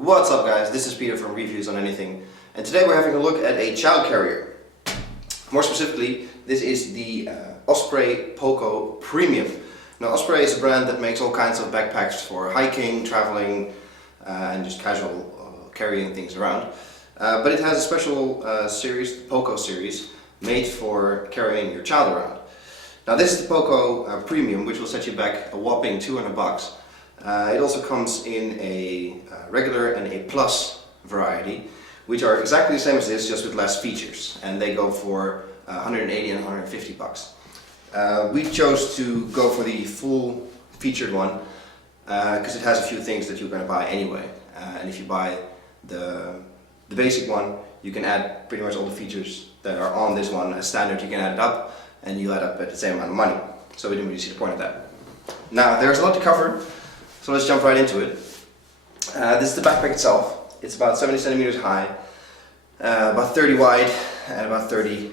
What's up guys, this is Peter from Reviews on Anything, and today we're having a look at a child carrier. More specifically, this is the Osprey Poco Premium. Now Osprey is a brand that makes all kinds of backpacks for hiking, traveling and just casual carrying things around. But it has a special series, the Poco series, made for carrying your child around. Now this is the Poco Premium, which will set you back a whopping $200. It also comes in a regular and a plus variety, which are exactly the same as this, just with less features, and they go for 180 and 150 bucks. We chose to go for the full featured one because it has a few things that you're going to buy anyway, and if you buy the basic one, you can add pretty much all the features that are on this one as standard. You can add it up and you add up at the same amount of money, so we didn't really see the point of that. Now there's a lot to cover, so let's jump right into it. This is the backpack itself. It's about 70 centimeters high, about 30 wide and about 30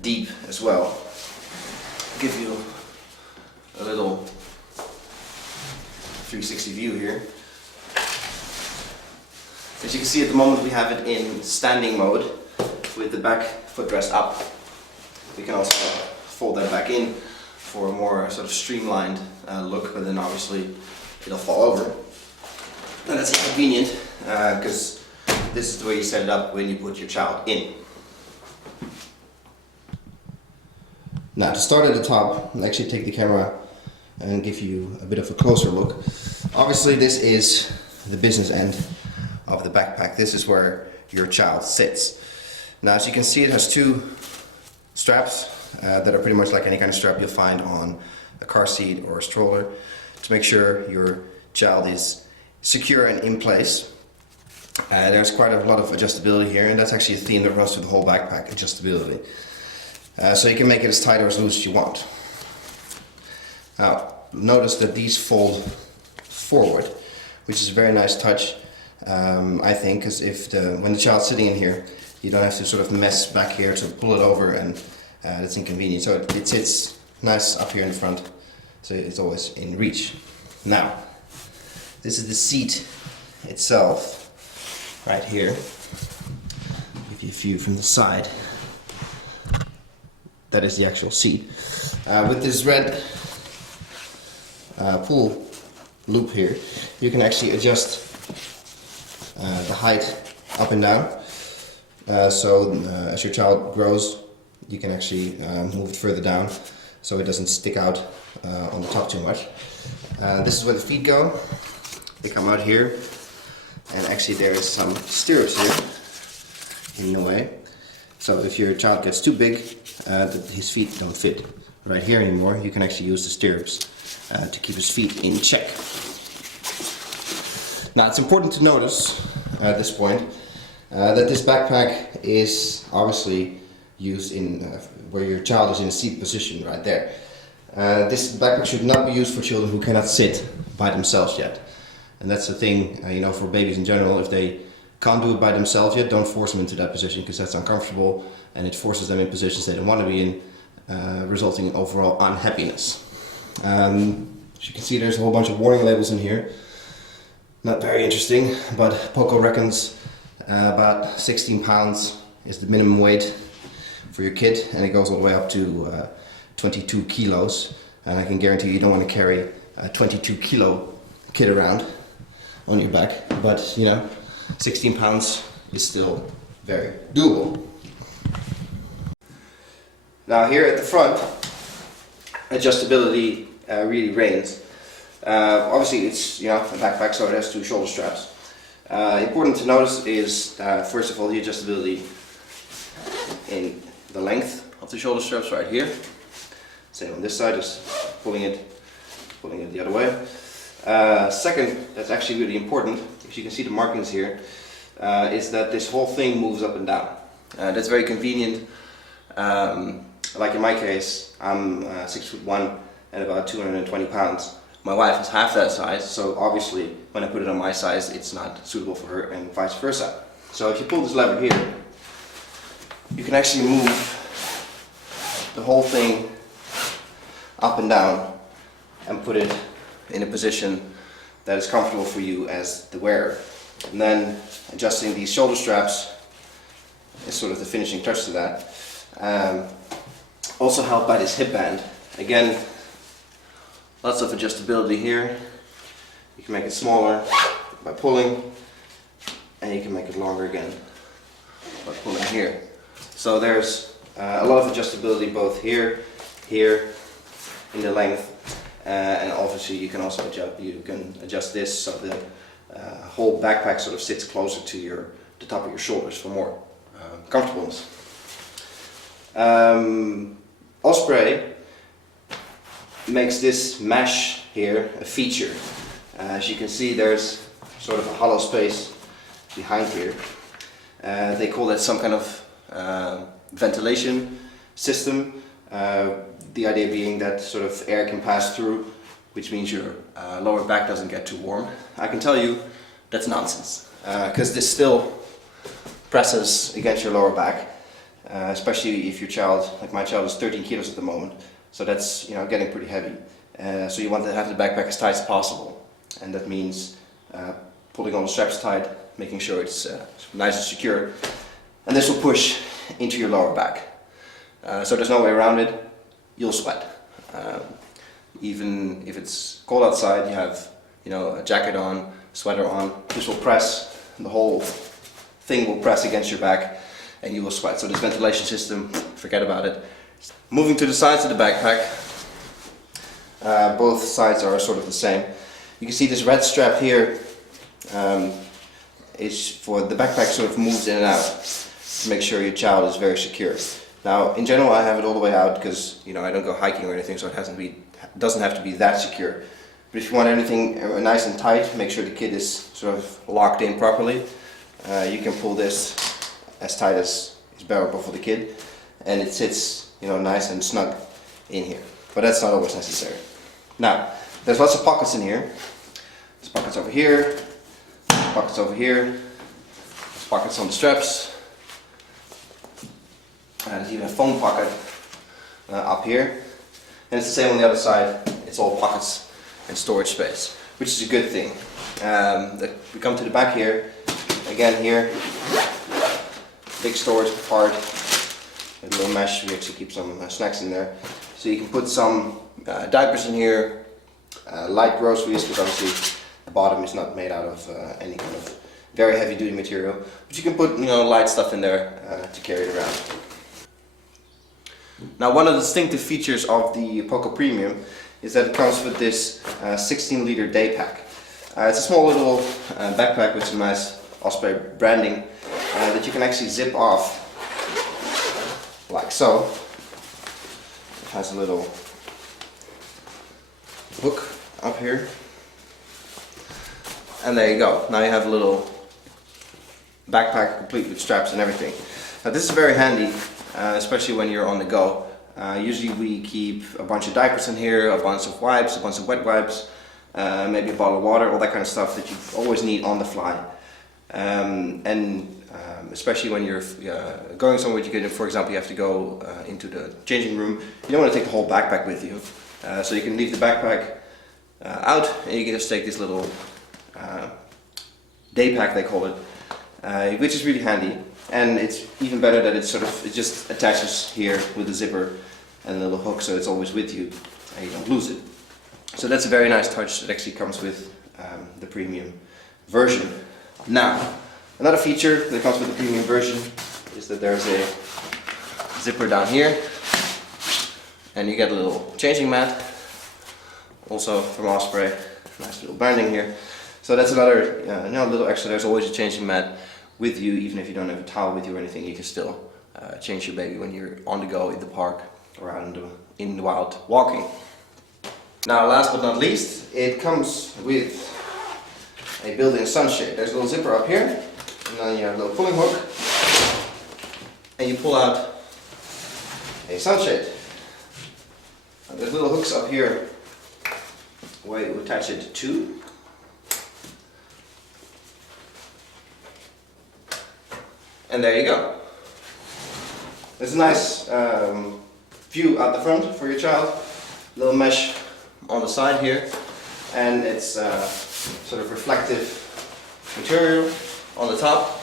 deep as well. I'll give you a little 360 view here. As you can see, at the moment we have it in standing mode with the back footrest up. We can also fold that back in for a more sort of streamlined look, but then obviously it'll fall over. And that's inconvenient because this is the way you set it up when you put your child in. Now to start at the top, I'll actually take the camera and give you a bit of a closer look. Obviously this is the business end of the backpack. This is where your child sits. Now as you can see, it has two straps that are pretty much like any kind of strap you'll find on a car seat or a stroller to make sure your child is secure and in place. There's quite a lot of adjustability here, and that's actually a theme that runs through the whole backpack, adjustability. So you can make it as tight or as loose as you want. Now notice that these fold forward, which is a very nice touch, I think, because when the child's sitting in here, you don't have to sort of mess back here to pull it over, and that's inconvenient. So it sits nice up here in the front, so it's always in reach. Now, this is the seat itself, right here. Give you a view from the side. That is the actual seat. With this red pull loop here, you can actually adjust the height up and down. So as your child grows, you can actually move it further down so it doesn't stick out on the top too much. This is where the feet go. They come out here, and actually there is some stirrups here in the way. So if your child gets too big, his feet don't fit right here anymore, you can actually use the stirrups to keep his feet in check. Now it's important to notice at this point that this backpack is obviously used in where your child is in a seat position right there. This backpack should not be used for children who cannot sit by themselves yet. And that's the thing, for babies in general. If they can't do it by themselves yet, don't force them into that position, because that's uncomfortable and it forces them in positions they don't want to be in, resulting in overall unhappiness. As you can see, there's a whole bunch of warning labels in here. Not very interesting, but Poco reckons about 16 pounds is the minimum weight for your kid, and it goes all the way up to 22 kilos. And I can guarantee you don't want to carry a 22 kilo kid around on your back, but 16 pounds is still very doable. Now here at the front, adjustability really reigns. Obviously it's a backpack, so it has two shoulder straps. Important to notice is first of all the adjustability in the length of the shoulder straps right here. Same on this side, just pulling it the other way. Second, that's actually really important, if you can see the markings here, is that this whole thing moves up and down. That's very convenient. Like in my case, I'm 6'1" and about 220 pounds. My wife is half that size, so obviously when I put it on my size, it's not suitable for her, and vice versa. So if you pull this lever here, you can actually move the whole thing up and down and put it in a position that is comfortable for you as the wearer. And then adjusting these shoulder straps is sort of the finishing touch to that. Also helped by this hip band. Again, lots of adjustability here. You can make it smaller by pulling, and you can make it longer again by pulling here. So there's a lot of adjustability both here, here, in the length, and obviously you can also adjust this so the whole backpack sort of sits closer to the top of your shoulders for more comfortableness. Osprey makes this mesh here a feature. As you can see, there's sort of a hollow space behind here. They call that some kind of ventilation system. The idea being that sort of air can pass through, which means your lower back doesn't get too warm. I can tell you that's nonsense, because this still presses against your lower back, especially if your child, like my child, is 13 kilos at the moment, so that's getting pretty heavy. So you want to have the backpack as tight as possible, and that means pulling all the straps tight, making sure it's nice and secure, and this will push into your lower back. So there's no way around it. You'll sweat. Even if it's cold outside, you have a jacket on, sweater on, this will press, the whole thing will press against your back and you will sweat. So this ventilation system, forget about it. Moving to the sides of the backpack, both sides are sort of the same. You can see this red strap here is for the backpack, sort of moves in and out to make sure your child is very secure. Now, in general, I have it all the way out because I don't go hiking or anything, so it doesn't have to be that secure. But if you want anything nice and tight, make sure the kid is sort of locked in properly. You can pull this as tight as is bearable for the kid, and it sits nice and snug in here. But that's not always necessary. Now, there's lots of pockets in here. There's pockets over here, pockets over here, there's pockets on the straps. There's even a phone pocket up here, and it's the same on the other side. It's all pockets and storage space, which is a good thing. We come to the back here, again here, big storage part, a little mesh. We actually keep some snacks in there, so you can put some diapers in here, light groceries, because obviously the bottom is not made out of any kind of very heavy duty material, but you can put light stuff in there to carry it around. Now, one of the distinctive features of the Poco Premium is that it comes with this 16-liter day pack. It's a small little backpack with some nice Osprey branding that you can actually zip off like so. It has a little hook up here, and there you go. Now you have a little backpack complete with straps and everything. Now this is very handy, especially when you're on the go. Usually we keep a bunch of diapers in here, a bunch of wipes, a bunch of wet wipes, maybe a bottle of water, all that kind of stuff that you always need on the fly. Especially when you're going somewhere, for example, you have to go into the changing room, you don't want to take the whole backpack with you. So you can leave the backpack out, and you can just take this little day pack, they call it, which is really handy. And it's even better that it just attaches here with a zipper and a little hook, so it's always with you and you don't lose it. So that's a very nice touch that actually comes with the premium version. Now, another feature that comes with the premium version is that there's a zipper down here, and you get a little changing mat, also from Osprey. Nice little branding here. So that's another little extra. There's always a changing mat with you, even if you don't have a towel with you or anything. You can still change your baby when you're on the go in the park or out in the wild walking. Now, last but not least, it comes with a built-in sunshade. There's a little zipper up here, and then you have a little pulling hook, and you pull out a sunshade. Now, there's little hooks up here where you attach it to. And there you go. There's a nice view out the front for your child. Little mesh on the side here, and it's sort of reflective material on the top,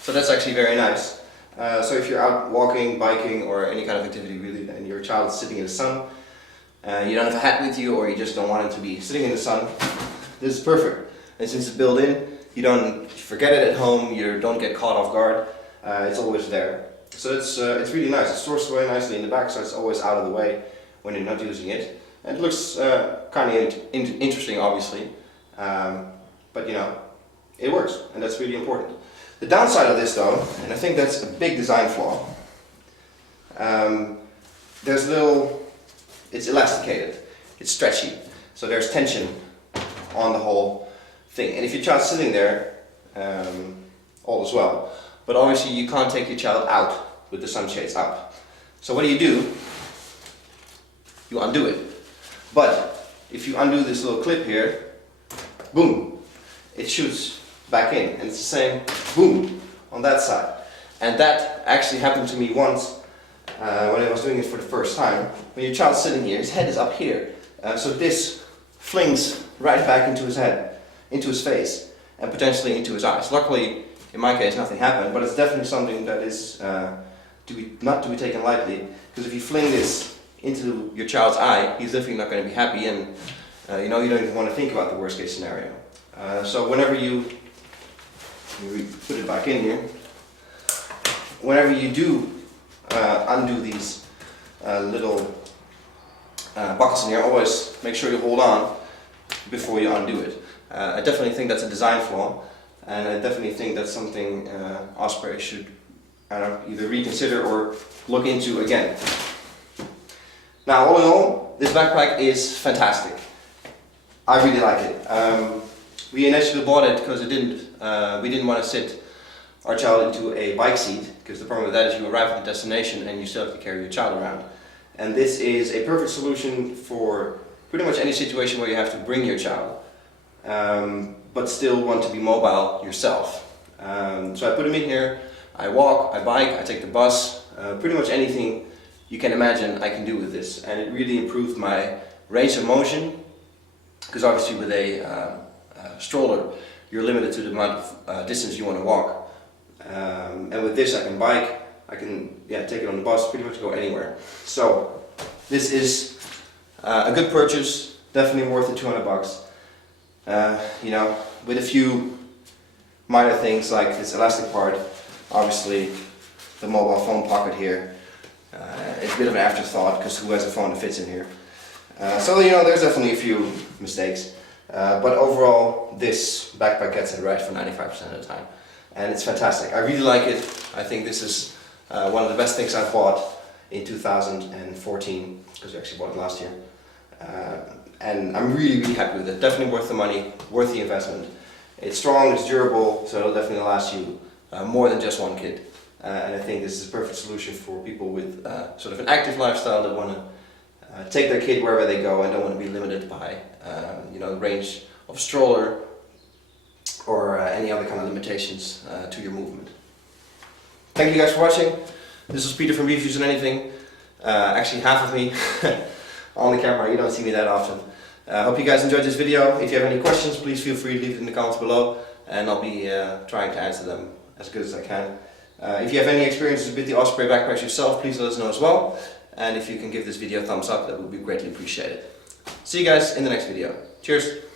so that's actually very nice. So if you're out walking, biking, or any kind of activity really, and your child is sitting in the sun, you don't have a hat with you, or you just don't want him to be sitting in the sun, this is perfect. And since it's built in, you don't forget it at home, you don't get caught off guard, it's always there. So it's really nice. It stores away nicely in the back, so it's always out of the way when you're not using it. And it looks kind of interesting, obviously, but you know, it works, and that's really important. The downside of this though, and I think that's a big design flaw, it's elasticated, it's stretchy, so there's tension on the whole thing. And if your child's sitting there, all is well. But obviously you can't take your child out with the sunshades up. So what do? You undo it. But if you undo this little clip here, boom, it shoots back in. And it's the same, boom, on that side. And that actually happened to me once when I was doing it for the first time. When your child's sitting here, his head is up here. So this flings right back into his head, into his face, and potentially into his eyes. Luckily, in my case, nothing happened, but it's definitely something that is not to be taken lightly, because if you fling this into your child's eye, he's definitely not going to be happy, and you know, you don't even want to think about the worst case scenario. So whenever you put it back in here, whenever you do undo these little buckles in here, always make sure you hold on before you undo it. I definitely think that's a design flaw, and I definitely think that's something Osprey should either reconsider or look into again. Now, all in all, this backpack is fantastic. I really like it. We initially bought it because we didn't want to sit our child into a bike seat, because the problem with that is you arrive at the destination and you still have to carry your child around. And this is a perfect solution for pretty much any situation where you have to bring your child, but still want to be mobile yourself. So I put him in here, I walk, I bike, I take the bus, pretty much anything you can imagine I can do with this. And it really improved my range of motion, because obviously with a stroller you're limited to the amount of distance you want to walk. And with this I can bike, I can take it on the bus, pretty much go anywhere. So this is a good purchase, definitely worth the 200 bucks. You know, with a few minor things like this elastic part, obviously the mobile phone pocket here, it's a bit of an afterthought, because who has a phone that fits in here? So you know, there's definitely a few mistakes, but overall this backpack gets it right for 95% of the time, and it's fantastic. I really like it. I think this is one of the best things I've bought in 2014, because we actually bought it last year. And I'm really happy with it. Definitely worth the money, worth the investment. It's strong, it's durable, so it'll definitely last you more than just one kid. And I think this is a perfect solution for people with sort of an active lifestyle that want to take their kid wherever they go and don't want to be limited by you know, the range of stroller or any other kind of limitations to your movement. Thank you guys for watching. This was Peter from Reviews on Anything. Actually, half of me on the camera, you don't see me that often. I hope you guys enjoyed this video. If you have any questions, please feel free to leave it in the comments below, and I'll be trying to answer them as good as I can. If you have any experiences with the Osprey backpacks yourself, please let us know as well. And if you can give this video a thumbs up, that would be greatly appreciated. See you guys in the next video. Cheers!